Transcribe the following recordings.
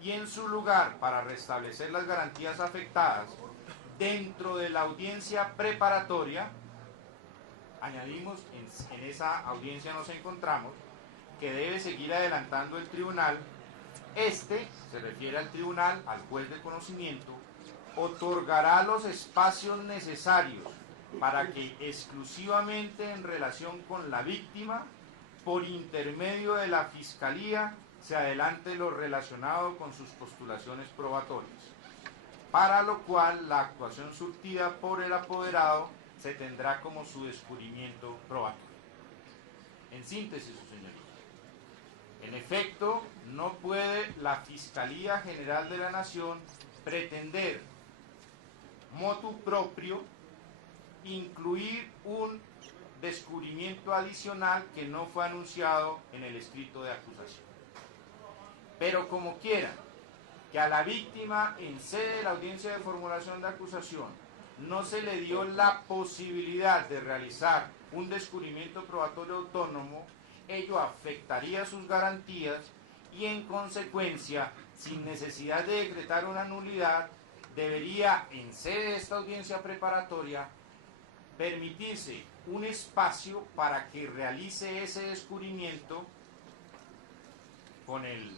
y en su lugar, para restablecer las garantías afectadas dentro de la audiencia preparatoria, añadimos, en esa audiencia nos encontramos, que debe seguir adelantando el tribunal. Este, se refiere al tribunal, al juez de conocimiento, otorgará los espacios necesarios para que exclusivamente en relación con la víctima, por intermedio de la Fiscalía, se adelante lo relacionado con sus postulaciones probatorias, para lo cual la actuación surtida por el apoderado se tendrá como su descubrimiento probatorio. En síntesis, su señoría, en efecto, no puede la Fiscalía General de la Nación pretender motu proprio incluir un descubrimiento adicional que no fue anunciado en el escrito de acusación. Pero como quiera, que a la víctima en sede de la audiencia de formulación de acusación no se le dio la posibilidad de realizar un descubrimiento probatorio autónomo, ello afectaría sus garantías y en consecuencia, sin necesidad de decretar una nulidad, debería en sede de esta audiencia preparatoria permitirse un espacio para que realice ese descubrimiento con el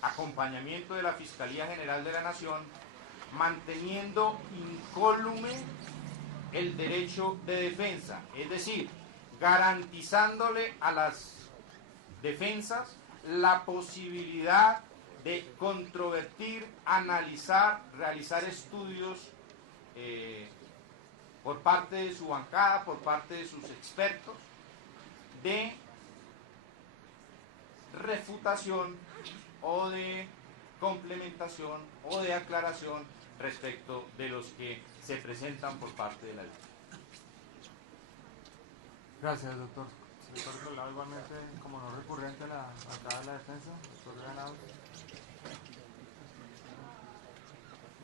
acompañamiento de la Fiscalía General de la Nación, manteniendo incólume el derecho de defensa, es decir, garantizándole a las defensas la posibilidad de controvertir, analizar, realizar estudios por parte de su bancada, por parte de sus expertos, de refutación o de complementación o de aclaración respecto de los que se presentan por parte de la víctima. Gracias, doctor. Por otro lado, igualmente, como no recurrente, la bancada de la defensa, doctor Granados.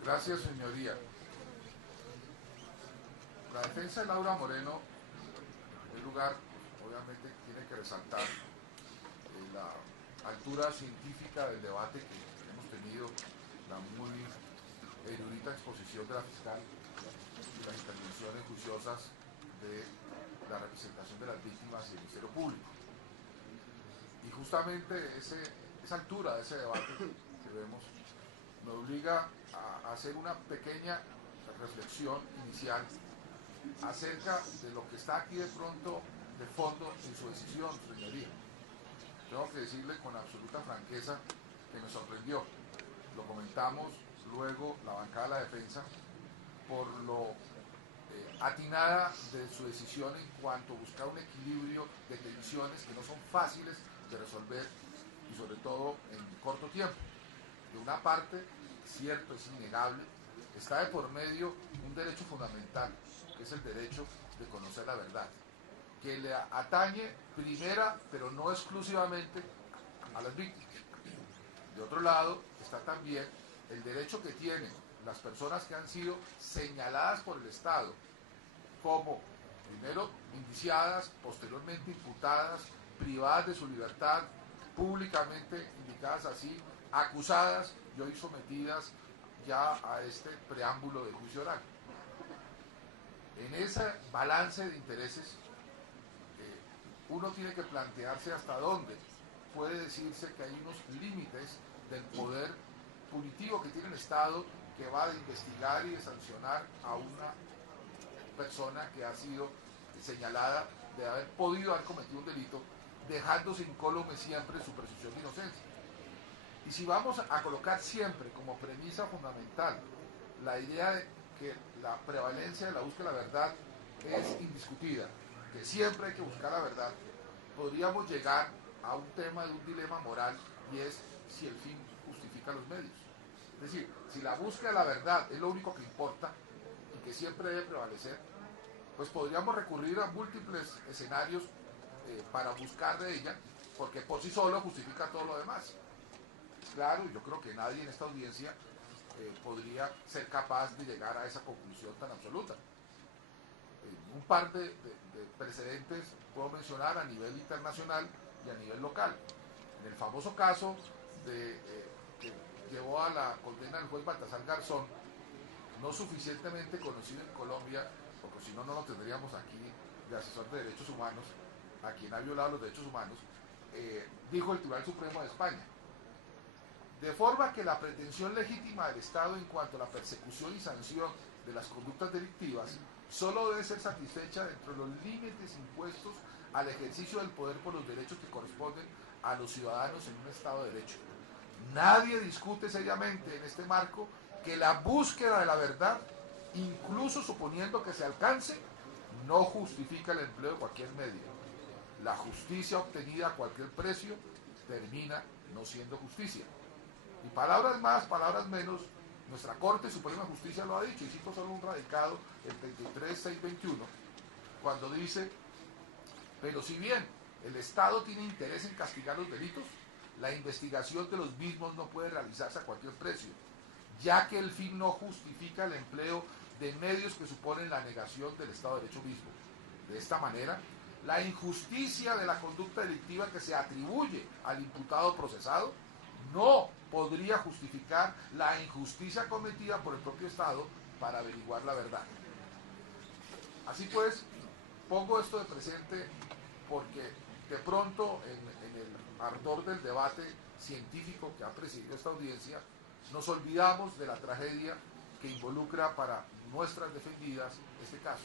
Gracias, señoría. La defensa de Laura Moreno, en lugar, obviamente, tiene que resaltar la altura científica del debate que hemos tenido, la muy erudita exposición de la fiscal y las intervenciones juiciosas de la representación de las víctimas y el Ministerio Público. Y justamente esa altura de ese debate que vemos nos obliga a hacer una pequeña reflexión inicial acerca de lo que está aquí de pronto de fondo en su decisión, señoría. Tengo que decirle con absoluta franqueza que me sorprendió. Lo comentamos luego la bancada de la defensa por lo atinada de su decisión en cuanto a buscar un equilibrio de tensiones que no son fáciles de resolver y sobre todo en corto tiempo. De una parte, cierto, es innegable, está de por medio un derecho fundamental, que es el derecho de conocer la verdad, que le atañe primera, pero no exclusivamente, a las víctimas. De otro lado, está también el derecho que tienen las personas que han sido señaladas por el Estado como, primero, indiciadas, posteriormente imputadas, privadas de su libertad, públicamente indicadas así, acusadas y hoy sometidas ya a este preámbulo de juicio oral. En ese balance de intereses, uno tiene que plantearse hasta dónde puede decirse que hay unos límites del poder punitivo que tiene el Estado, que va a investigar y de sancionar a una persona que ha sido señalada de haber podido haber cometido un delito, dejándose incólume siempre su presunción de inocencia. Y si vamos a colocar siempre como premisa fundamental la idea de que la prevalencia de la búsqueda de la verdad es indiscutida, que siempre hay que buscar la verdad, podríamos llegar a un tema de un dilema moral, y es si el fin justifica los medios. Es decir, si la búsqueda de la verdad es lo único que importa y que siempre debe prevalecer, pues podríamos recurrir a múltiples escenarios para buscar de ella, porque por sí solo justifica todo lo demás. Claro, yo creo que nadie en esta audiencia podría ser capaz de llegar a esa conclusión tan absoluta. Un par de precedentes puedo mencionar a nivel internacional y a nivel local. En el famoso caso de llevó a la condena del juez Baltasar Garzón, no suficientemente conocido en Colombia, porque si no, no lo tendríamos aquí de asesor de derechos humanos, a quien ha violado los derechos humanos, dijo el Tribunal Supremo de España. De forma que la pretensión legítima del Estado en cuanto a la persecución y sanción de las conductas delictivas solo debe ser satisfecha dentro de los límites impuestos al ejercicio del poder por los derechos que corresponden a los ciudadanos en un Estado de Derecho. Nadie discute seriamente en este marco que la búsqueda de la verdad, incluso suponiendo que se alcance, no justifica el empleo de cualquier medio. La justicia obtenida a cualquier precio termina no siendo justicia. Y palabras más, palabras menos, nuestra Corte Suprema de Justicia lo ha dicho, y cito solo un radicado, el 33.621, cuando dice: pero si bien el Estado tiene interés en castigar los delitos, la investigación de los mismos no puede realizarse a cualquier precio, ya que el fin no justifica el empleo de medios que suponen la negación del Estado de Derecho mismo. De esta manera, la injusticia de la conducta delictiva que se atribuye al imputado procesado no podría justificar la injusticia cometida por el propio Estado para averiguar la verdad. Así pues, pongo esto de presente porque de pronto en el ardor del debate científico que ha presidido esta audiencia, nos olvidamos de la tragedia que involucra para nuestras defendidas este caso.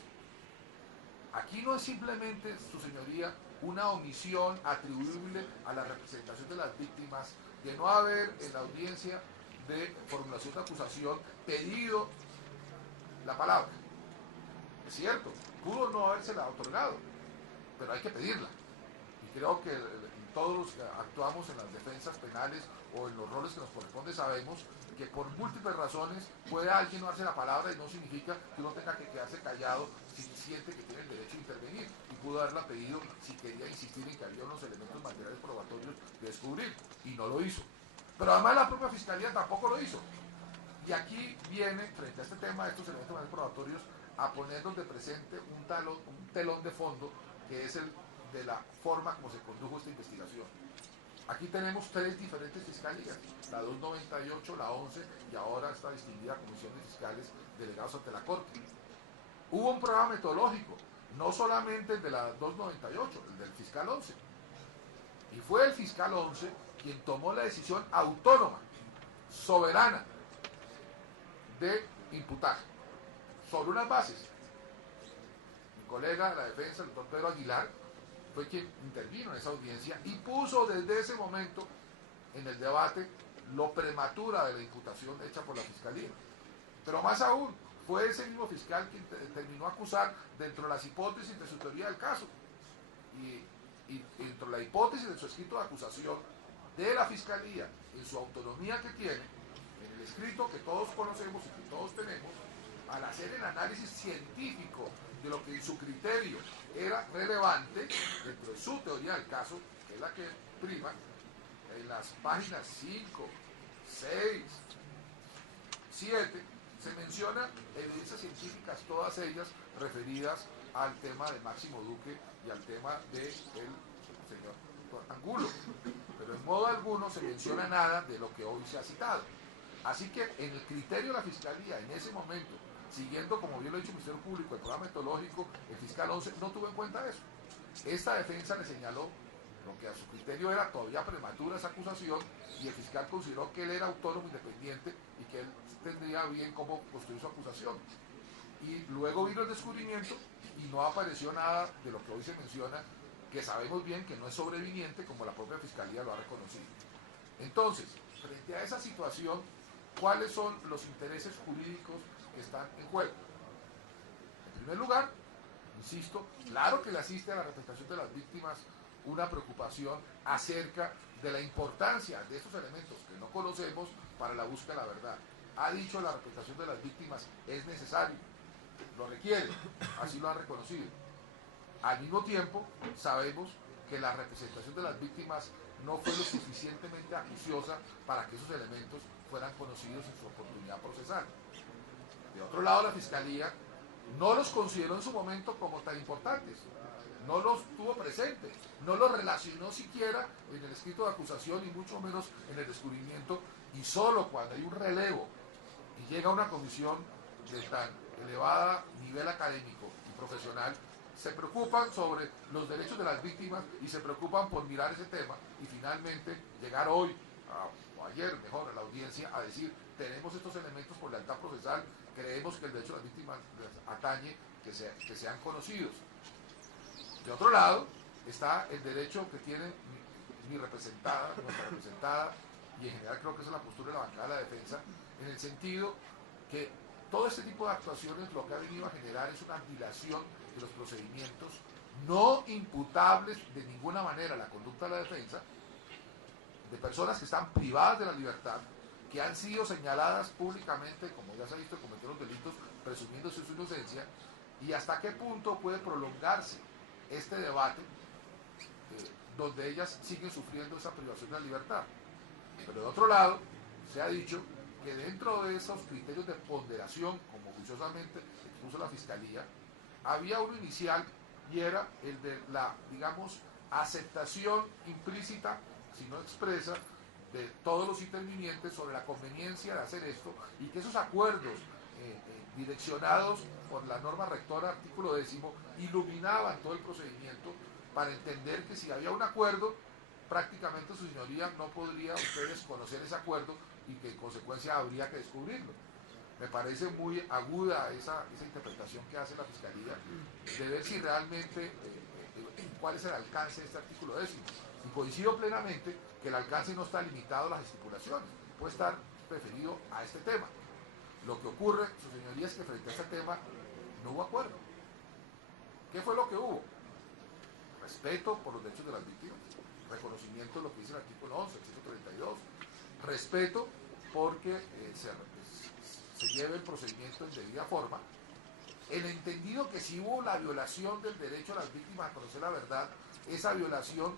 Aquí no es simplemente, su señoría, una omisión atribuible a la representación de las víctimas de no haber en la audiencia de formulación de acusación pedido la palabra. Es cierto, pudo no habérsela otorgado, pero hay que pedirla. Y creo que todos los que actuamos en las defensas penales o en los roles que nos corresponde sabemos que por múltiples razones puede alguien no darse la palabra y no significa que uno tenga que quedarse callado si siente que tiene el derecho a intervenir, y pudo haberla pedido si quería insistir en que había unos elementos materiales probatorios de descubrir, y no lo hizo. Pero además la propia Fiscalía tampoco lo hizo. Y aquí viene, frente a este tema de estos elementos materiales probatorios, a ponernos de presente un telón de fondo, que es el de la forma como se condujo esta investigación. Aquí tenemos tres diferentes fiscalías, la 298, la 11 y ahora esta distinguida Comisión de Fiscales delegados ante la Corte. Hubo un programa metodológico, no solamente el de la 298, el del fiscal 11. Y fue el fiscal 11 quien tomó la decisión autónoma, soberana, de imputar, sobre unas bases. Mi colega de la defensa, el doctor Pedro Aguilar, fue quien intervino en esa audiencia y puso desde ese momento en el debate lo prematura de la imputación hecha por la Fiscalía. Pero más aún, fue ese mismo fiscal quien terminó a acusar dentro de las hipótesis de su teoría del caso y dentro de la hipótesis de su escrito de acusación de la Fiscalía, en su autonomía que tiene, en el escrito que todos conocemos y que todos tenemos, al hacer el análisis científico de lo que en su criterio era relevante dentro de su teoría del caso, que es la que prima, en las páginas 5, 6, 7, se menciona evidencias científicas, todas ellas referidas al tema de Máximo Duque y al tema del señor Angulo, pero en modo alguno se menciona nada de lo que hoy se ha citado. Así que en el criterio de la Fiscalía, en ese momento, siguiendo, como bien lo ha dicho el Ministerio Público, el programa metodológico, el fiscal 11 no tuvo en cuenta eso. Esta defensa le señaló lo que a su criterio era todavía prematura esa acusación, y el fiscal consideró que él era autónomo, independiente, y que él tendría bien cómo construir su acusación. Y luego vino el descubrimiento y no apareció nada de lo que hoy se menciona, que sabemos bien que no es sobreviniente, como la propia Fiscalía lo ha reconocido. Entonces, frente a esa situación, ¿cuáles son los intereses jurídicos que están en juego? En primer lugar, insisto, claro que le asiste a la representación de las víctimas una preocupación acerca de la importancia de estos elementos que no conocemos para la búsqueda de la verdad. Ha dicho la representación de las víctimas, es necesario, lo requiere, así lo han reconocido. Al mismo tiempo, sabemos que la representación de las víctimas no fue lo suficientemente acuciosa para que esos elementos fueran conocidos en su oportunidad procesal. De otro lado, la Fiscalía no los consideró en su momento como tan importantes. no los tuvo presentes, no los relacionó siquiera en el escrito de acusación y mucho menos en el descubrimiento, y solo cuando hay un relevo y llega una comisión de tan elevada nivel académico y profesional, se preocupan sobre los derechos de las víctimas y se preocupan por mirar ese tema y finalmente llegar hoy, o ayer mejor, a la audiencia a decir, tenemos estos elementos por lealtad procesal, creemos que el derecho de las víctimas les atañe que sean conocidos. De otro lado, está el derecho que tiene mi representada, nuestra representada, y en general creo que esa es la postura de la bancada de la defensa, en el sentido que todo este tipo de actuaciones lo que ha venido a generar es una dilación de los procedimientos no imputables de ninguna manera a la conducta de la defensa, de personas que están privadas de la libertad, que han sido señaladas públicamente, como ya se ha visto, cometieron delitos presumiéndose su inocencia, y hasta qué punto puede prolongarse este debate donde ellas siguen sufriendo esa privación de la libertad. Pero de otro lado, se ha dicho que dentro de esos criterios de ponderación, como juiciosamente expuso la Fiscalía, había uno inicial y era el de la, digamos, aceptación implícita, si no expresa, de todos los intervinientes sobre la conveniencia de hacer esto y que esos acuerdos direccionados por la norma rectora, artículo 10, iluminaban todo el procedimiento para entender que si había un acuerdo, prácticamente su señoría no podría ustedes conocer ese acuerdo y que en consecuencia habría que descubrirlo. Me parece muy aguda esa interpretación que hace la Fiscalía de ver si realmente cuál es el alcance de este artículo 10. Y coincido plenamente que el alcance no está limitado a las estipulaciones, puede estar referido a este tema. Lo que ocurre, su señoría, es que frente a este tema no hubo acuerdo. ¿Qué fue lo que hubo? Respeto por los derechos de las víctimas, reconocimiento de lo que dice el artículo 11, el 132, respeto porque se lleve el procedimiento en debida forma, el entendido que si hubo la violación del derecho a las víctimas a conocer la verdad, esa violación,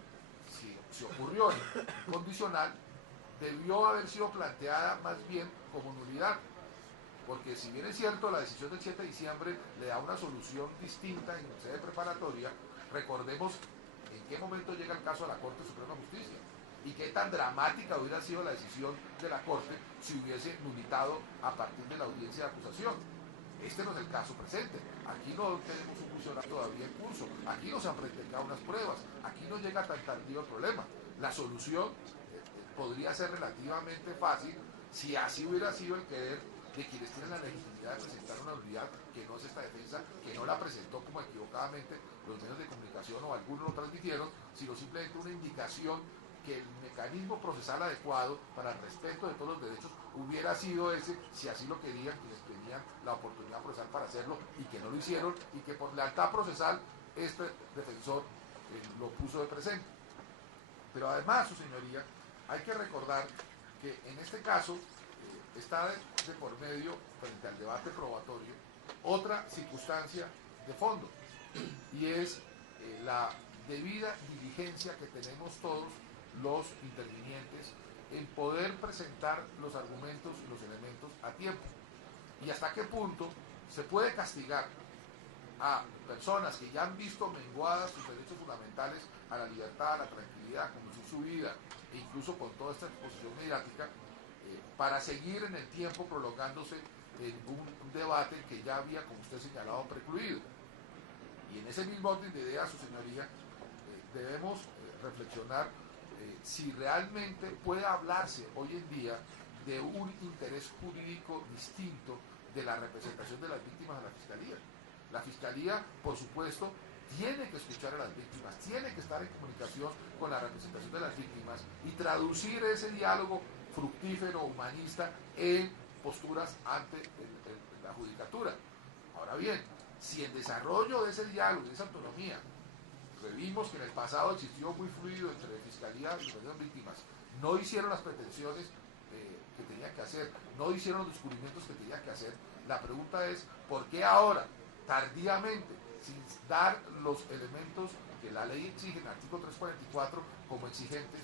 si ocurrió en condicional, debió haber sido planteada más bien como nulidad, porque si bien es cierto la decisión del 7 de diciembre le da una solución distinta en sede preparatoria, recordemos en qué momento llega el caso a la Corte Suprema de Justicia y qué tan dramática hubiera sido la decisión de la Corte si hubiese nulificado a partir de la audiencia de acusación. Este no es el caso presente. Aquí no tenemos un juicio todavía en curso. Aquí no se han practicado unas pruebas. Aquí no llega tan tardío el problema. La solución podría ser relativamente fácil si así hubiera sido el querer de quienes tienen la legitimidad de presentar una nulidad, que no es esta defensa, que no la presentó como equivocadamente los medios de comunicación o algunos lo transmitieron, sino simplemente una indicación que el mecanismo procesal adecuado para el respeto de todos los derechos hubiera sido ese, si así lo querían quienes tenían la oportunidad procesal para hacerlo y que no lo hicieron, y que por lealtad procesal este defensor lo puso de presente. Pero además, su señoría, hay que recordar que en este caso está de por medio, frente al debate probatorio, otra circunstancia de fondo, y es la debida diligencia que tenemos todos los intervinientes en poder presentar los argumentos y los elementos a tiempo. Y hasta qué punto se puede castigar a personas que ya han visto menguadas sus derechos fundamentales a la libertad, a la tranquilidad, conducir su vida, e incluso con toda esta exposición mediática, para seguir en el tiempo prolongándose en un debate que ya había, como usted señalado, precluido. Y en ese mismo orden de ideas, su señoría, debemos reflexionar si realmente puede hablarse hoy en día de un interés jurídico distinto de la representación de las víctimas de la Fiscalía. La Fiscalía, por supuesto, tiene que escuchar a las víctimas, tiene que estar en comunicación con la representación de las víctimas y traducir ese diálogo fructífero, humanista, en posturas ante la judicatura. Ahora bien, si en desarrollo de ese diálogo, de esa autonomía, vimos que en el pasado existió muy fluido entre Fiscalía y las víctimas, no hicieron las pretensiones que tenían que hacer, no hicieron los descubrimientos que tenían que hacer, la pregunta es, ¿por qué ahora, tardíamente, sin dar los elementos que la ley exige en el artículo 344 como exigentes,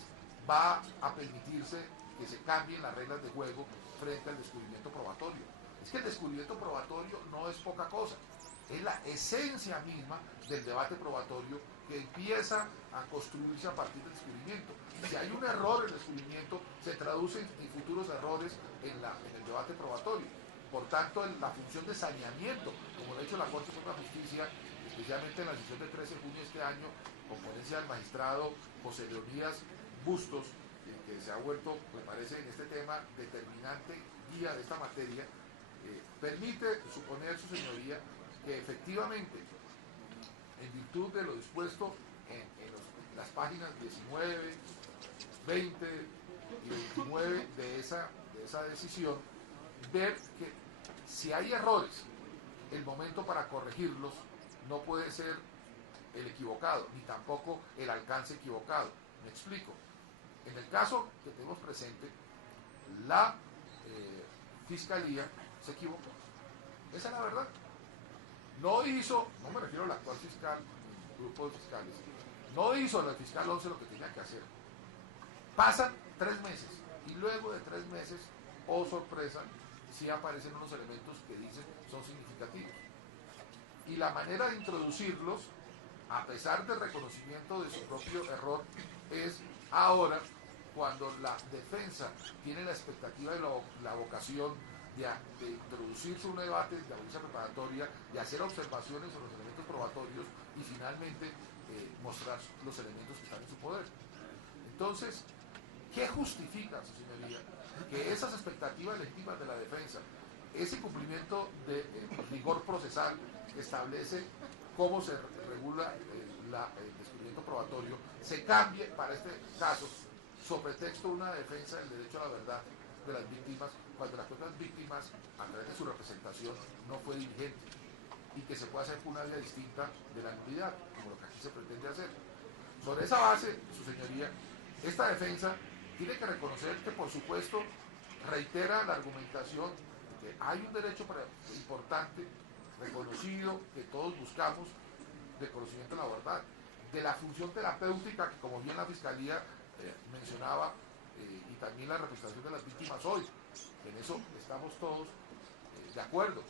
va a permitirse que se cambien las reglas de juego frente al descubrimiento probatorio? Es que el descubrimiento probatorio no es poca cosa. es la esencia misma del debate probatorio que empieza a construirse a partir del descubrimiento. Si hay un error en el descubrimiento, se traduce en futuros errores en el debate probatorio. Por tanto, la función de saneamiento, como lo ha hecho la Corte Suprema de Justicia, especialmente en la sesión del 13 de junio de este año, con ponencia del magistrado José Leonidas Bustos, que se ha vuelto, me parece, en este tema determinante guía de esta materia, permite suponer, su señoría, que efectivamente, en virtud de lo dispuesto en las páginas 19, 20 y 29 de esa decisión, ver que si hay errores, el momento para corregirlos no puede ser el equivocado, ni tampoco el alcance equivocado. Me explico. En el caso que tenemos presente, la Fiscalía se equivocó. Esa es la verdad. No hizo, no me refiero al actual fiscal, el grupo de fiscales, no hizo el fiscal 11 lo que tenía que hacer. Pasan 3 meses y luego de 3 meses, oh sorpresa, sí aparecen unos elementos que dicen son significativos. Y la manera de introducirlos, a pesar del reconocimiento de su propio error, es ahora cuando la defensa tiene la expectativa y la vocación de introducirse un debate de audiencia preparatoria, de hacer observaciones sobre los elementos probatorios y finalmente mostrar los elementos que están en su poder. Entonces, ¿qué justifica, su señoría, que esas expectativas legítimas de la defensa, ese cumplimiento de rigor procesal que establece cómo se regula el descubrimiento probatorio, se cambie para este caso sobre texto de una defensa del derecho a la verdad de las víctimas, cuando las propias víctimas, a través de su representación, no fue diligente, y que se puede hacer por una vía distinta de la nulidad, como lo que aquí se pretende hacer? Sobre esa base, su señoría, esta defensa tiene que reconocer que, por supuesto, reitera la argumentación de que hay un derecho importante, reconocido, que todos buscamos, de conocimiento de la verdad, de la función terapéutica que, como bien la Fiscalía mencionaba, y también la representación de las víctimas hoy. En eso estamos todos de acuerdo.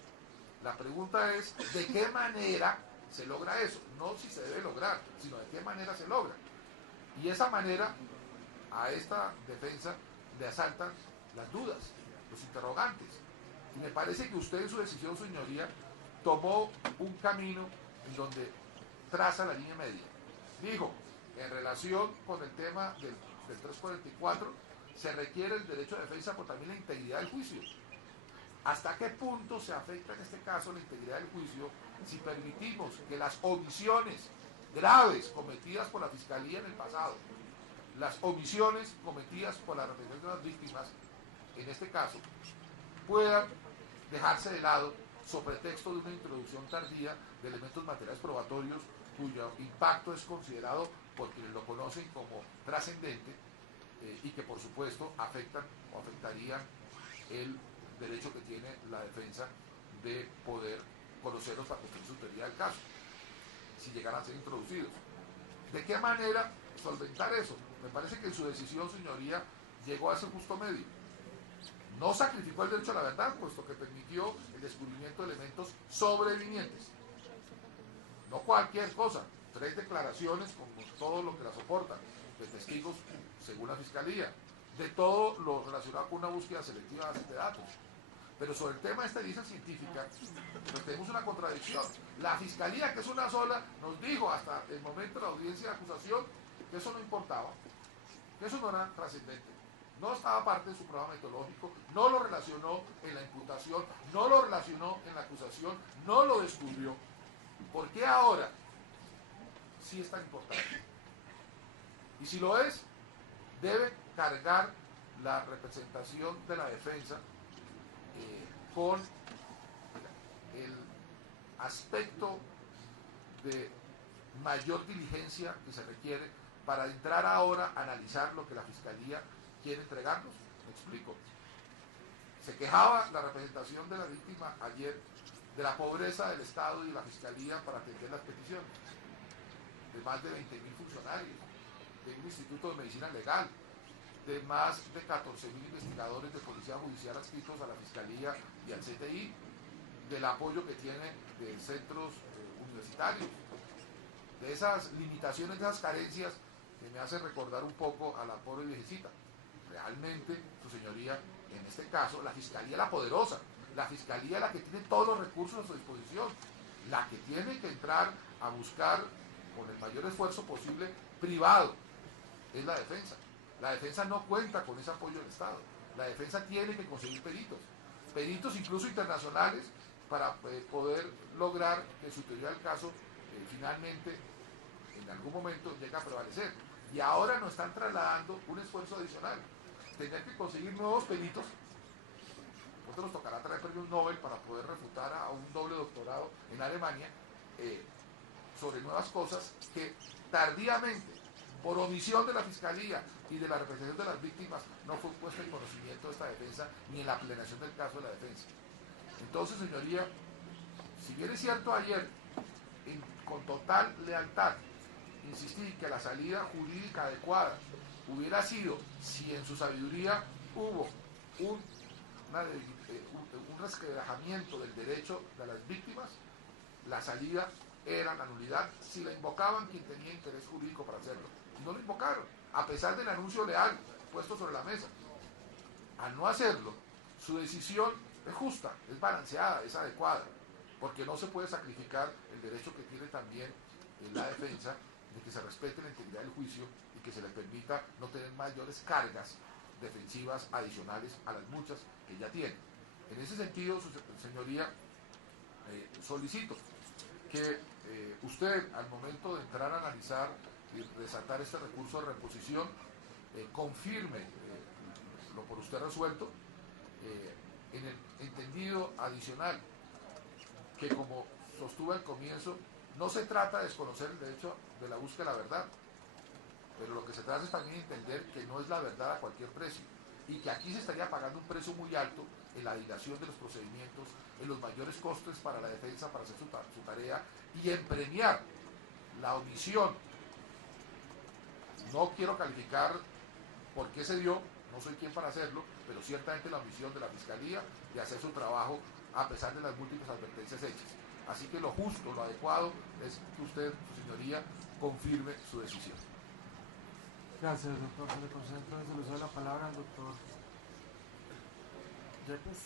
La pregunta es, ¿de qué manera se logra eso? No si se debe lograr, sino de qué manera se logra. Y esa manera, a esta defensa le asaltan las dudas, los interrogantes. Y me parece que usted en su decisión, señoría, tomó un camino en donde traza la línea media. Dijo, en relación con el tema del 344, se requiere el derecho de defensa, pero también la integridad del juicio. ¿Hasta qué punto se afecta en este caso la integridad del juicio si permitimos que las omisiones graves cometidas por la Fiscalía en el pasado, las omisiones cometidas por la representación de las víctimas, en este caso, puedan dejarse de lado sobre pretexto de una introducción tardía de elementos materiales probatorios cuyo impacto es considerado por quienes lo conocen como trascendente, y que por supuesto afectan o afectarían el derecho que tiene la defensa de poder conocerlos para construir su teoría del caso, si llegaran a ser introducidos. ¿De qué manera solventar eso? Me parece que en su decisión, señoría, llegó a ese justo medio. No sacrificó el derecho a la verdad, puesto que permitió el descubrimiento de elementos sobrevinientes. No cualquier cosa, 3 declaraciones con todo lo que la soportan, de testigos según la Fiscalía, de todo lo relacionado con una búsqueda selectiva de bases de datos. Pero sobre el tema de esta evidencia científica, pues tenemos una contradicción. La Fiscalía, que es una sola, nos dijo hasta el momento de la audiencia de acusación que eso no importaba, que eso no era trascendente. No estaba parte de su programa metodológico, no lo relacionó en la imputación, no lo relacionó en la acusación, no lo descubrió. ¿Por qué ahora sí es tan importante? Y si lo es, debe cargar la representación de la defensa con el aspecto de mayor diligencia que se requiere para entrar ahora a analizar lo que la Fiscalía quiere entregarnos. Me explico. Se quejaba la representación de la víctima ayer de la pobreza del Estado y de la Fiscalía para atender las peticiones, de más de 20.000 funcionarios, de un instituto de medicina legal, de más de 14.000 investigadores de policía judicial adscritos a la Fiscalía y al CTI, del apoyo que tiene de centros universitarios, de esas limitaciones, de esas carencias que me hace recordar un poco a la pobre viejecita. Realmente, su señoría, en este caso, la Fiscalía es la poderosa, la Fiscalía es la que tiene todos los recursos a su disposición, la que tiene que entrar a buscar con el mayor esfuerzo posible privado, es la defensa. La defensa no cuenta con ese apoyo del Estado. La defensa tiene que conseguir peritos incluso internacionales, para poder lograr que su teoría del caso finalmente, en algún momento, llegue a prevalecer. Y ahora nos están trasladando un esfuerzo adicional. Tener que conseguir nuevos peritos. Nosotros nos tocará traer premios Nobel para poder refutar a un doble doctorado en Alemania sobre nuevas cosas que tardíamente, por omisión de la Fiscalía y de la representación de las víctimas, no fue puesto en conocimiento de esta defensa ni en la plenación del caso de la defensa. Entonces, señoría, si bien es cierto ayer, con total lealtad, insistí que la salida jurídica adecuada hubiera sido si en su sabiduría hubo un resquebrajamiento del derecho de las víctimas, la salida era la nulidad si la invocaban quien tenía interés jurídico para hacerlo. Y no lo invocaron, a pesar del anuncio leal puesto sobre la mesa. Al no hacerlo, su decisión es justa, es balanceada, es adecuada, porque no se puede sacrificar el derecho que tiene también la defensa de que se respete la integridad del juicio y que se le permita no tener mayores cargas defensivas adicionales a las muchas que ya tiene. En ese sentido, señoría, solicito que usted, al momento de entrar a analizar y resaltar este recurso de reposición, confirme lo por usted resuelto, en el entendido adicional que, como sostuve al comienzo, no se trata de desconocer el derecho de la búsqueda de la verdad, pero lo que se trata es también entender que no es la verdad a cualquier precio y que aquí se estaría pagando un precio muy alto en la dilación de los procedimientos, en los mayores costes para la defensa para hacer su tarea y en premiar la omisión. No quiero calificar por qué se dio, no soy quien para hacerlo, pero ciertamente la omisión de la Fiscalía de hacer su trabajo a pesar de las múltiples advertencias hechas. Así que lo justo, lo adecuado es que usted, su señoría, confirme su decisión. Gracias, doctor. Se le concede entonces el uso de la palabra al doctor Yepes.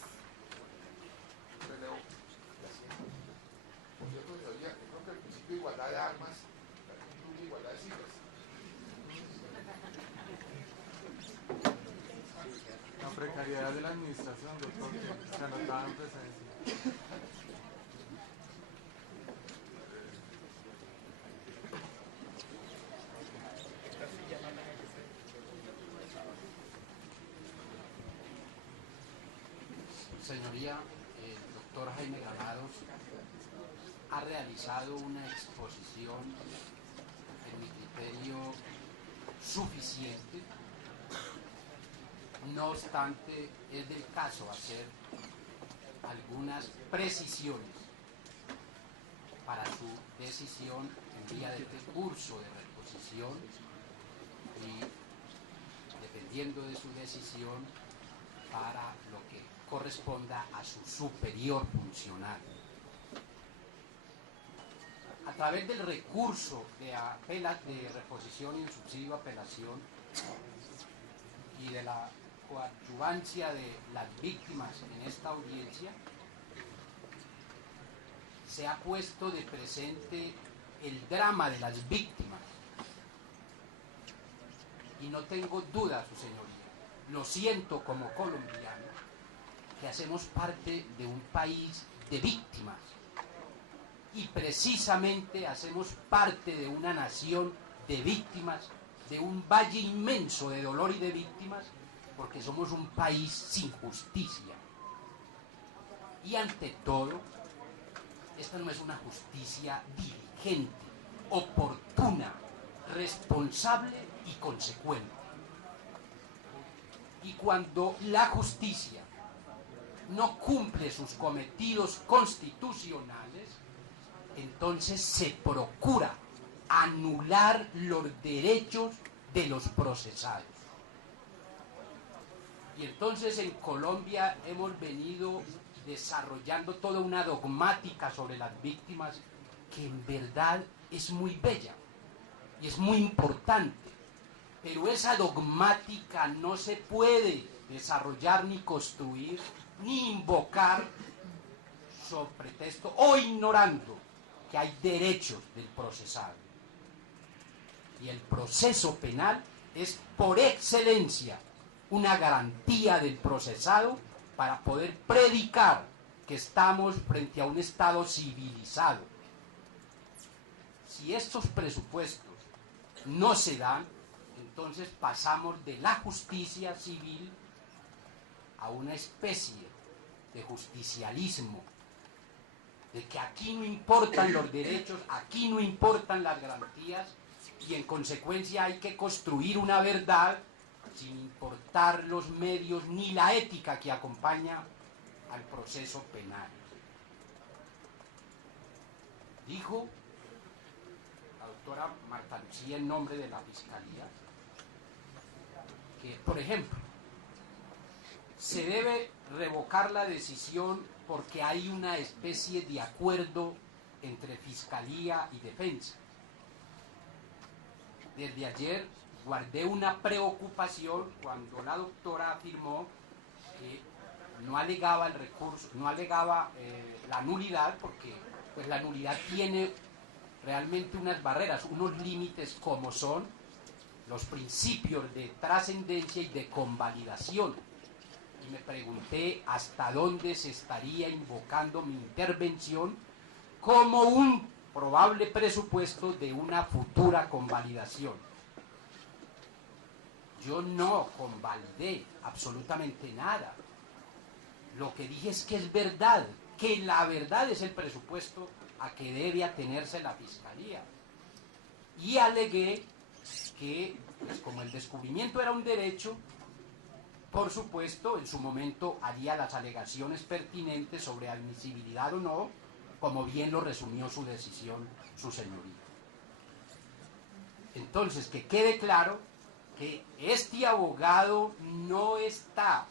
Por cierto, señoría, yo creo que el principio de igualdad de armas también incluye igualdad de cifras. La precariedad de la administración, doctor, que se anotaba en presencia. Señoría, el doctor Jaime Granados ha realizado una exposición, en mi criterio, suficiente. No obstante, es del caso hacer algunas precisiones para su decisión en vía de recurso de reposición y, dependiendo de su decisión, para lo que corresponda a su superior funcional. A través del recurso de reposición y el subsidio de apelación y de la coadyuvancia de las víctimas en esta audiencia, se ha puesto de presente el drama de las víctimas. Y no tengo duda, su señoría, lo siento como colombiano, que hacemos parte de un país de víctimas. Y precisamente hacemos parte de una nación de víctimas, de un valle inmenso de dolor y de víctimas, porque somos un país sin justicia. Y ante todo, esta no es una justicia diligente, oportuna, responsable y consecuente. Y cuando la justicia no cumple sus cometidos constitucionales, entonces se procura anular los derechos de los procesados. Y entonces en Colombia hemos venido desarrollando toda una dogmática sobre las víctimas que en verdad es muy bella y es muy importante, pero esa dogmática no se puede desarrollar ni construir ni invocar sobre pretexto o ignorando que hay derechos del procesado. Y el proceso penal es por excelencia una garantía del procesado para poder predicar que estamos frente a un Estado civilizado. Si estos presupuestos no se dan, entonces pasamos de la justicia civil a una especie de justicialismo, de que aquí no importan los derechos, aquí no importan las garantías, y en consecuencia hay que construir una verdad sin importar los medios ni la ética que acompaña al proceso penal. Dijo la doctora Marta Lucía en nombre de la Fiscalía que, por ejemplo, se debe revocar la decisión porque hay una especie de acuerdo entre Fiscalía y Defensa. Desde ayer guardé una preocupación cuando la doctora afirmó que no alegaba el recurso, no alegaba la nulidad, porque pues la nulidad tiene realmente unas barreras, unos límites, como son los principios de trascendencia y de convalidación. Y me pregunté hasta dónde se estaría invocando mi intervención como un probable presupuesto de una futura convalidación. Yo no convalidé absolutamente nada. Lo que dije es que es verdad, que la verdad es el presupuesto a que debe atenerse la Fiscalía. Y alegué que, pues, como el descubrimiento era un derecho, por supuesto, en su momento haría las alegaciones pertinentes sobre admisibilidad o no, como bien lo resumió su decisión, su señoría. Entonces, que quede claro que este abogado no está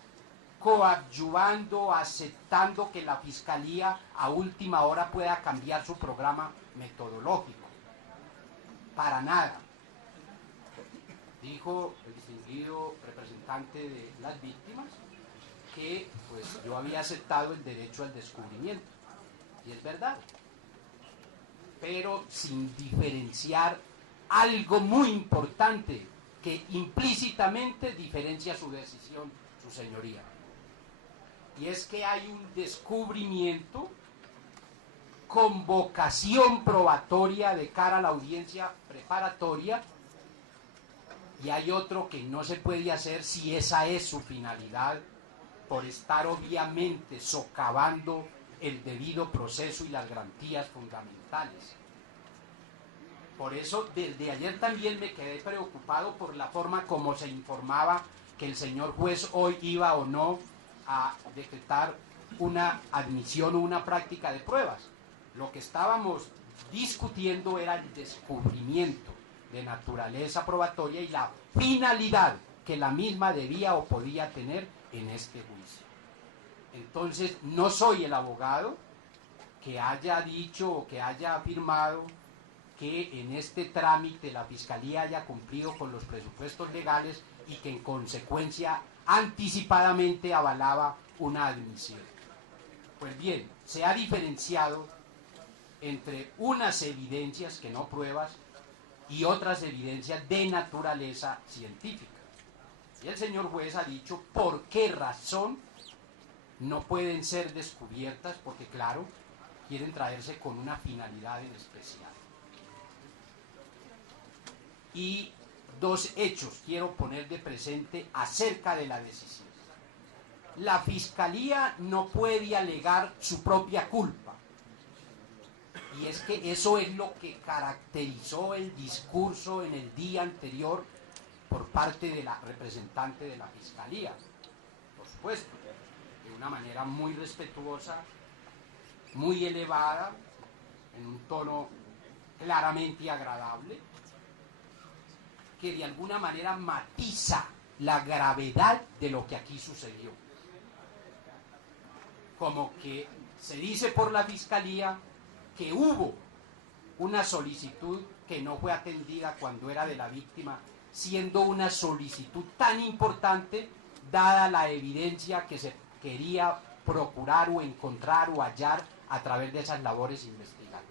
coadyuvando, aceptando que la Fiscalía a última hora pueda cambiar su programa metodológico. Para nada. Dijo el distinguido representante de las víctimas que pues yo había aceptado el derecho al descubrimiento. Y es verdad. Pero sin diferenciar algo muy importante que implícitamente diferencia su decisión, su señoría. Y es que hay un descubrimiento con vocación probatoria de cara a la audiencia preparatoria, y hay otro que no se puede hacer si esa es su finalidad, por estar obviamente socavando el debido proceso y las garantías fundamentales. Por eso, desde ayer también me quedé preocupado por la forma como se informaba que el señor juez hoy iba o no a decretar una admisión o una práctica de pruebas. Lo que estábamos discutiendo era el descubrimiento de naturaleza probatoria y la finalidad que la misma debía o podía tener en este juicio. Entonces, no soy el abogado que haya dicho o que haya afirmado que en este trámite la Fiscalía haya cumplido con los presupuestos legales y que en consecuencia anticipadamente avalaba una admisión. Pues bien, se ha diferenciado entre unas evidencias, que no pruebas, y otras evidencias de naturaleza científica. Y el señor juez ha dicho por qué razón no pueden ser descubiertas, porque claro, quieren traerse con una finalidad en especial. Y dos hechos quiero poner de presente acerca de la decisión. La Fiscalía no puede alegar su propia culpa. Y es que eso es lo que caracterizó el discurso en el día anterior por parte de la representante de la Fiscalía. Por supuesto, de una manera muy respetuosa, muy elevada, en un tono claramente agradable, que de alguna manera matiza la gravedad de lo que aquí sucedió. como que se dice por la Fiscalía que hubo una solicitud que no fue atendida cuando era de la víctima, siendo una solicitud tan importante dada la evidencia que se quería procurar o encontrar o hallar a través de esas labores investigativas.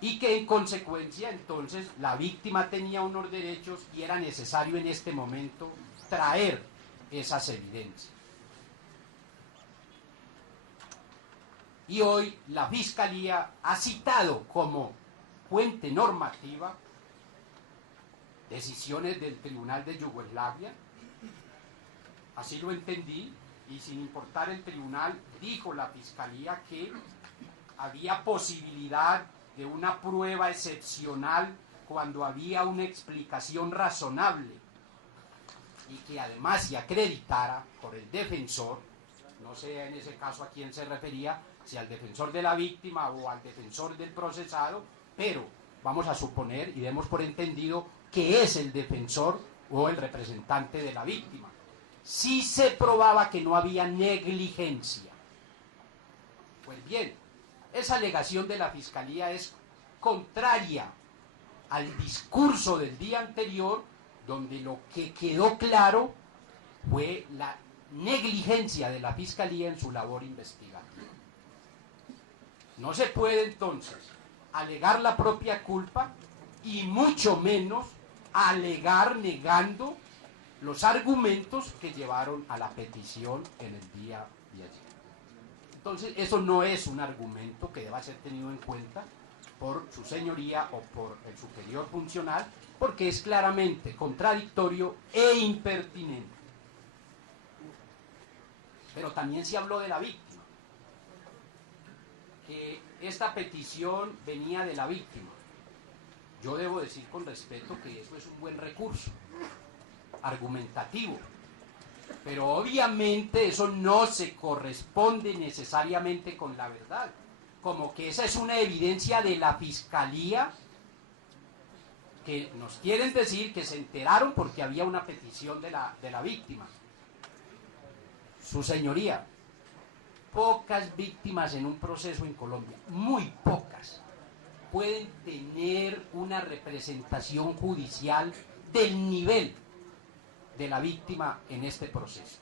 Y que en consecuencia entonces la víctima tenía unos derechos y era necesario en este momento traer esas evidencias. Y hoy la Fiscalía ha citado como fuente normativa decisiones del Tribunal de Yugoslavia, así lo entendí, y sin importar el tribunal, dijo la Fiscalía que había posibilidad de una prueba excepcional cuando había una explicación razonable y que además se acreditara por el defensor, no sé en ese caso a quién se refería, si al defensor de la víctima o al defensor del procesado, pero vamos a suponer y demos por entendido que es el defensor o el representante de la víctima. Si se probaba que no había negligencia. Pues bien, esa alegación de la Fiscalía es contraria al discurso del día anterior, donde lo que quedó claro fue la negligencia de la Fiscalía en su labor investigativa. No se puede entonces alegar la propia culpa y mucho menos alegar negando los argumentos que llevaron a la petición en el día de ayer. Entonces, eso no es un argumento que deba ser tenido en cuenta por su señoría o por el superior funcional, porque es claramente contradictorio e impertinente. Pero también se habló de la víctima, que esta petición venía de la víctima. Yo debo decir con respeto que eso es un buen recurso argumentativo, pero obviamente eso no se corresponde necesariamente con la verdad, como que esa es una evidencia de la Fiscalía, que nos quieren decir que se enteraron porque había una petición de la víctima. Su señoría, pocas víctimas en un proceso en Colombia, muy pocas, pueden tener una representación judicial del nivel de la víctima en este proceso.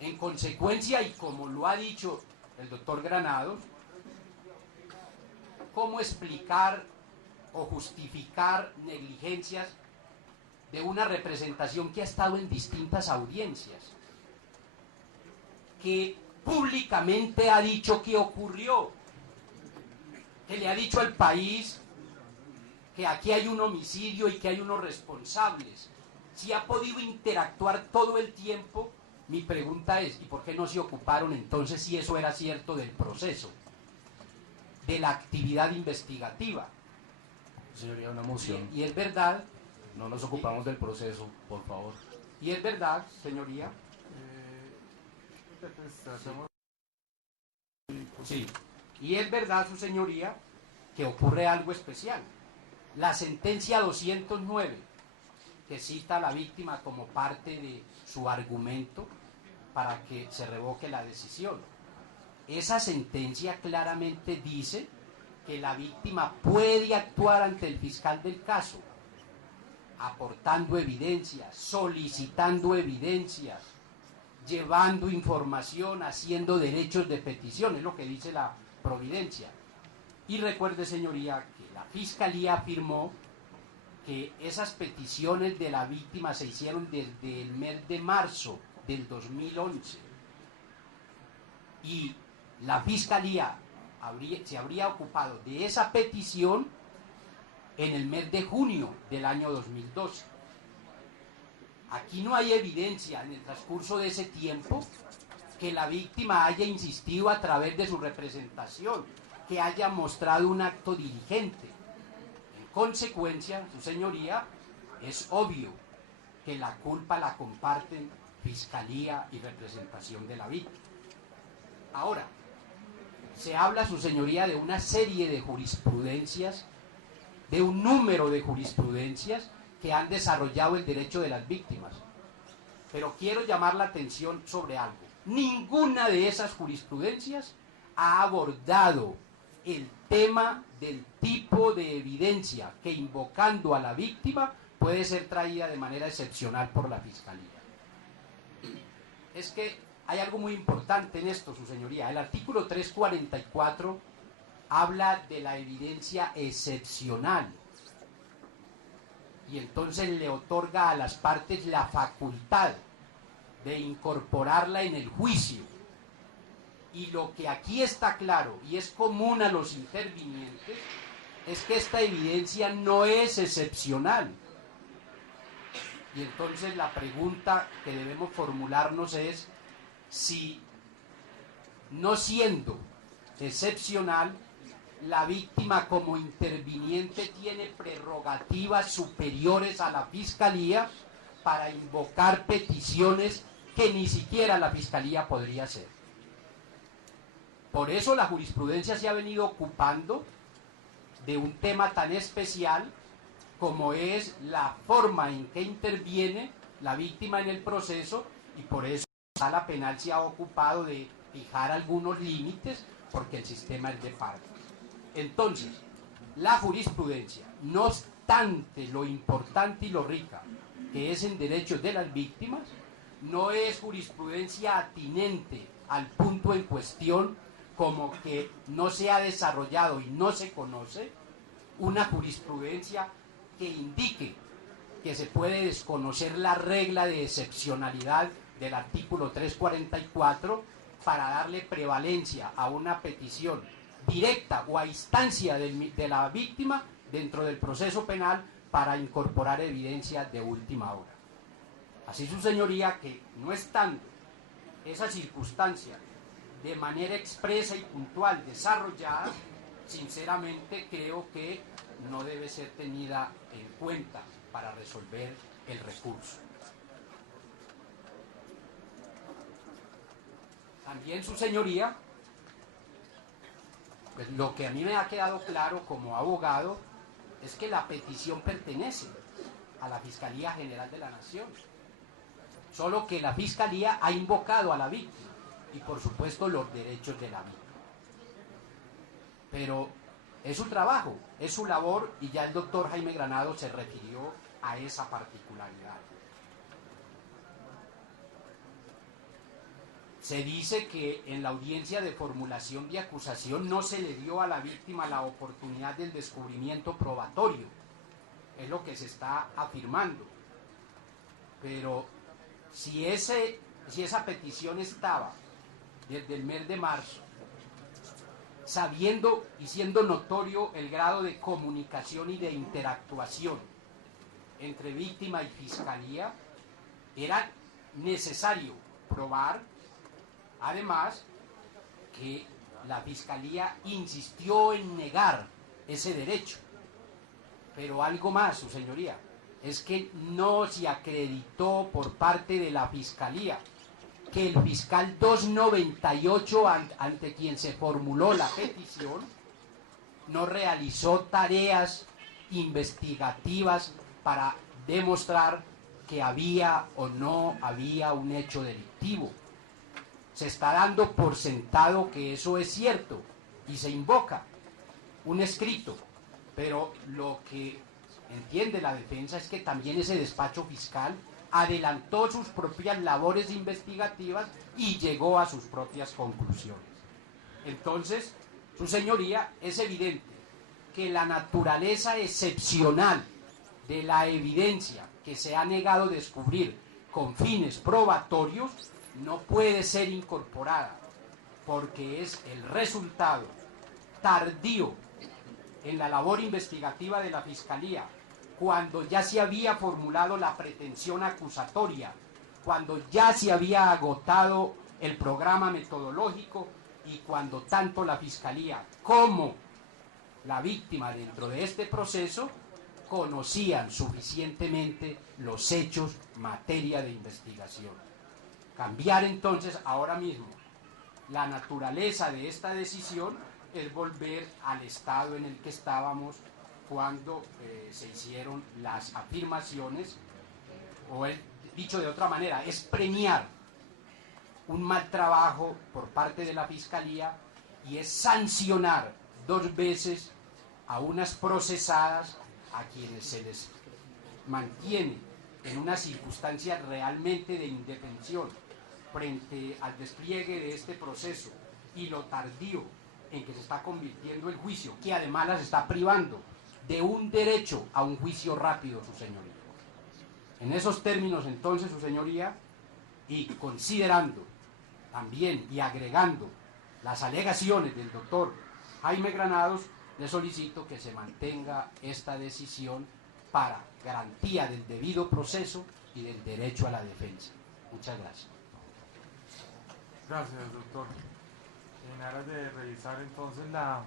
En consecuencia, y como lo ha dicho el doctor Granados, ¿cómo explicar o justificar negligencias de una representación que ha estado en distintas audiencias, que públicamente ha dicho que ocurrió, que le ha dicho al país que aquí hay un homicidio y que hay unos responsables? Si ha podido interactuar todo el tiempo, mi pregunta es, ¿y por qué no se ocuparon entonces, si eso era cierto, del proceso, de la actividad investigativa? Señoría, una moción. Y es verdad, No nos ocupamos del proceso, por favor. y es verdad, señoría, sí, y es verdad, su señoría, que ocurre algo especial. La sentencia 209, que cita a la víctima como parte de su argumento para que se revoque la decisión. Esa sentencia claramente dice que la víctima puede actuar ante el fiscal del caso, aportando evidencias, solicitando evidencias, llevando información, haciendo derechos de petición, es lo que dice la providencia. Y recuerde, señoría, que la Fiscalía afirmó que esas peticiones de la víctima se hicieron desde el mes de marzo del 2011. Y la Fiscalía se habría ocupado de esa petición en el mes de junio del año 2012. Aquí no hay evidencia en el transcurso de ese tiempo que la víctima haya insistido a través de su representación, que haya mostrado un acto diligente. En consecuencia, su señoría, es obvio que la culpa la comparten Fiscalía y representación de la víctima. Ahora, se habla, su señoría, de una serie de jurisprudencias, de un número de jurisprudencias que han desarrollado el derecho de las víctimas. pero quiero llamar la atención sobre algo. Ninguna de esas jurisprudencias ha abordado el tema del tipo de evidencia que, invocando a la víctima, puede ser traída de manera excepcional por la Fiscalía. Es que hay algo muy importante en esto, su señoría. El artículo 344 habla de la evidencia excepcional y entonces le otorga a las partes la facultad de incorporarla en el juicio. Y lo que aquí está claro y es común a los intervinientes es que esta evidencia no es excepcional. Y entonces la pregunta que debemos formularnos es si, no siendo excepcional, la víctima como interviniente tiene prerrogativas superiores a la Fiscalía para invocar peticiones que ni siquiera la Fiscalía podría hacer. Por eso la jurisprudencia se ha venido ocupando de un tema tan especial como es la forma en que interviene la víctima en el proceso, y por eso la sala penal se ha ocupado de fijar algunos límites porque el sistema es de partes. Entonces, la jurisprudencia, no obstante lo importante y lo rica que es en derechos de las víctimas, no es jurisprudencia atinente al punto en cuestión, como que no se ha desarrollado y no se conoce una jurisprudencia que indique que se puede desconocer la regla de excepcionalidad del artículo 344 para darle prevalencia a una petición directa o a instancia de la víctima dentro del proceso penal para incorporar evidencia de última hora. Así, su señoría, que no estando esa circunstancia de manera expresa y puntual desarrollada, sinceramente creo que no debe ser tenida en cuenta para resolver el recurso. También, su señoría, pues lo que a mí me ha quedado claro como abogado es que la petición pertenece a la Fiscalía General de la Nación, solo que la Fiscalía ha invocado a la víctima y por supuesto los derechos de la víctima. Pero es su trabajo, es su labor, y ya el doctor Jaime Granado se refirió a esa particularidad. Se dice que en la audiencia de formulación de acusación no se le dio a la víctima la oportunidad del descubrimiento probatorio, es lo que se está afirmando. Pero si esa petición estaba desde el mes de marzo, sabiendo y siendo notorio el grado de comunicación y de interactuación entre víctima y fiscalía, era necesario probar, además, que la fiscalía insistió en negar ese derecho. Pero algo más, su señoría, es que no se acreditó por parte de la fiscalía que el fiscal 298 ante quien se formuló la petición no realizó tareas investigativas para demostrar que había o no había un hecho delictivo. Se está dando por sentado que eso es cierto y se invoca un escrito, pero lo que entiende la defensa es que también ese despacho fiscal adelantó sus propias labores investigativas y llegó a sus propias conclusiones. Entonces, su señoría, es evidente que la naturaleza excepcional de la evidencia que se ha negado a descubrir con fines probatorios no puede ser incorporada, porque es el resultado tardío en la labor investigativa de la Fiscalía, cuando ya se había formulado la pretensión acusatoria, cuando ya se había agotado el programa metodológico y cuando tanto la Fiscalía como la víctima dentro de este proceso conocían suficientemente los hechos materia de investigación. Cambiar entonces ahora mismo la naturaleza de esta decisión es volver al estado en el que estábamos cuando se hicieron las afirmaciones o Dicho de otra manera, es premiar un mal trabajo por parte de la Fiscalía y es sancionar 2 veces a unas procesadas a quienes se les mantiene en una circunstancia realmente de indefensión frente al despliegue de este proceso y lo tardío en que se está convirtiendo el juicio, que además las está privando de un derecho a un juicio rápido, su señoría. En esos términos, entonces, su señoría, y considerando también y agregando las alegaciones del doctor Jaime Granados, le solicito que se mantenga esta decisión para garantía del debido proceso y del derecho a la defensa. Muchas gracias. Gracias, doctor. En aras de revisar entonces las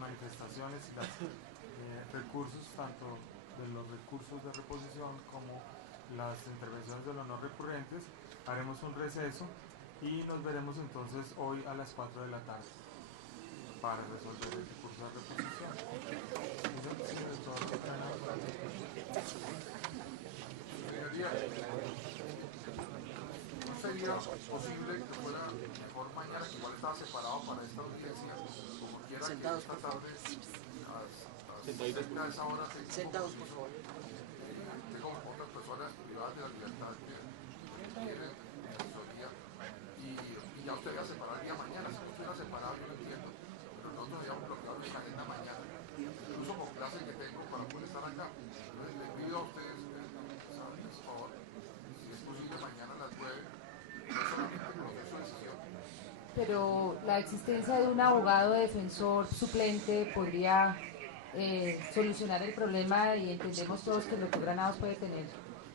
manifestaciones y los recursos, tanto de los recursos de reposición como las intervenciones de los no recurrentes, haremos un receso y nos veremos entonces hoy a las 4 de la tarde para resolver el recurso de reposición. Señoría, ¿no sería posible que fuera mejor mañana, que igual estaba separado para esta audiencia, como quiera que esta tarde, a esa hora, Sentados, por favor. tengo otras personas privadas de la libertad que quieren asesoría y ya usted iba a separar el día mañana, si usted iba separado, yo lo entiendo, pero nosotros habíamos bloqueado nuestra agenda mañana, incluso con clase que tengo para poder estar acá. Entonces les pido a ustedes, por favor, si es posible mañana a las 9, no solamente por su decisión. Pero la existencia de un abogado defensor suplente podría solucionar el problema, y entendemos todos que el doctor Granados puede tener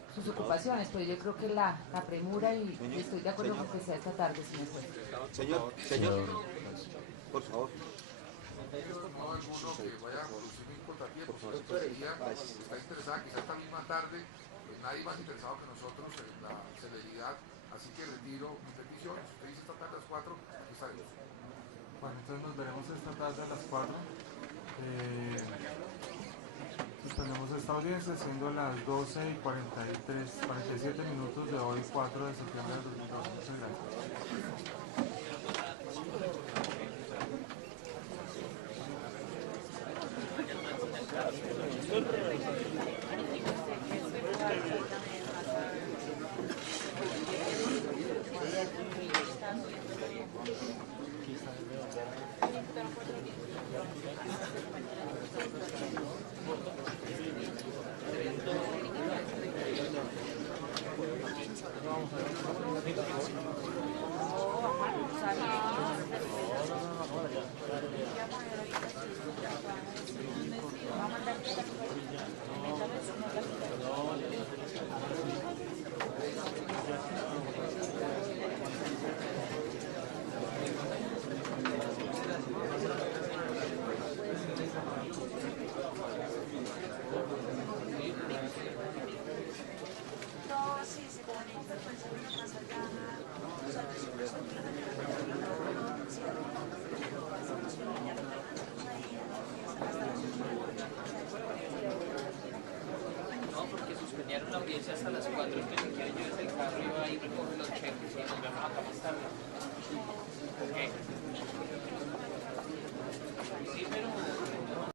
sus ocupaciones, pero yo creo que la premura, y estoy de acuerdo con que sea esta tarde, señor juez. Señor, por favor. No alguno que vaya a producir un contratiempo, si la Fiscalía está interesada, quizás esta misma tarde, pues nadie más interesado que nosotros en la celeridad, así que retiro mi petición. Si usted dice esta tarde a las 4, aquí estaremos. Bueno, entonces nos veremos esta tarde a las 4. Suspendemos esta audiencia siendo las 12:47 minutos de hoy, 4 de septiembre de 2012. Muchas gracias. La audiencia hasta las 4, que si quieren yo desde el carro iba ahí, recoge los cheques y nos vemos acá más tarde. ¿Ok? Sí, pero